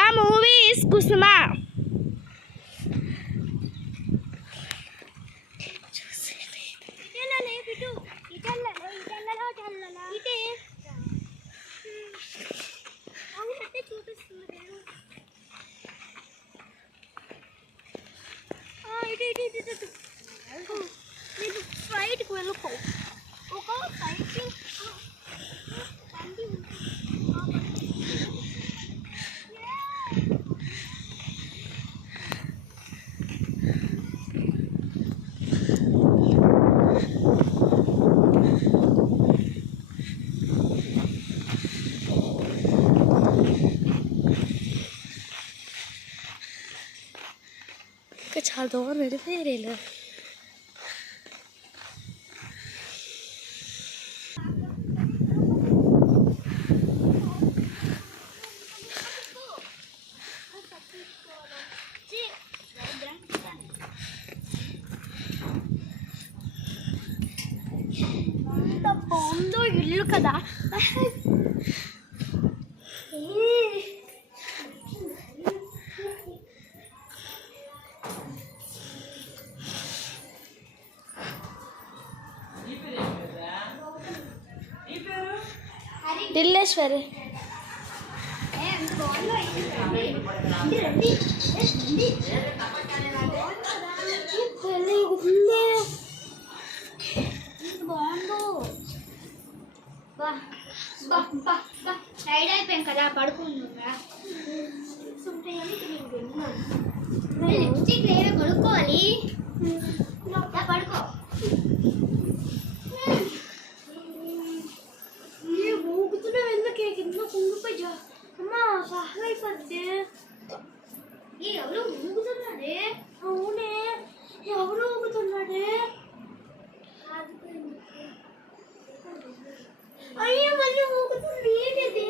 The movie is Kusuma. ఫ్లైట్కి వెళ్ళిపో ఒక flight ఇంకా చాలా దూరం వెళ్ళిపోయారు. ఎంత బాగుందో ఇల్లు కదా. ఢిల్లేశ్వరి టైడ్ అయిపోయాం కదా, పడుకుంటున్నా. లిప్స్టిక్ లేదా కొనుక్కోవాలి, పడుకో. ఊగుతున్నావు ఎందుకే? కింద కుంగిపోయి అమ్మా సహాయ అయిపోద్ది. ఎవరు ఊగుతున్నాడే? అవునే, ఎవరు ఊగుతున్నాడే? అయ్యో మళ్ళీ ఊగుతుంది ఏంటిది?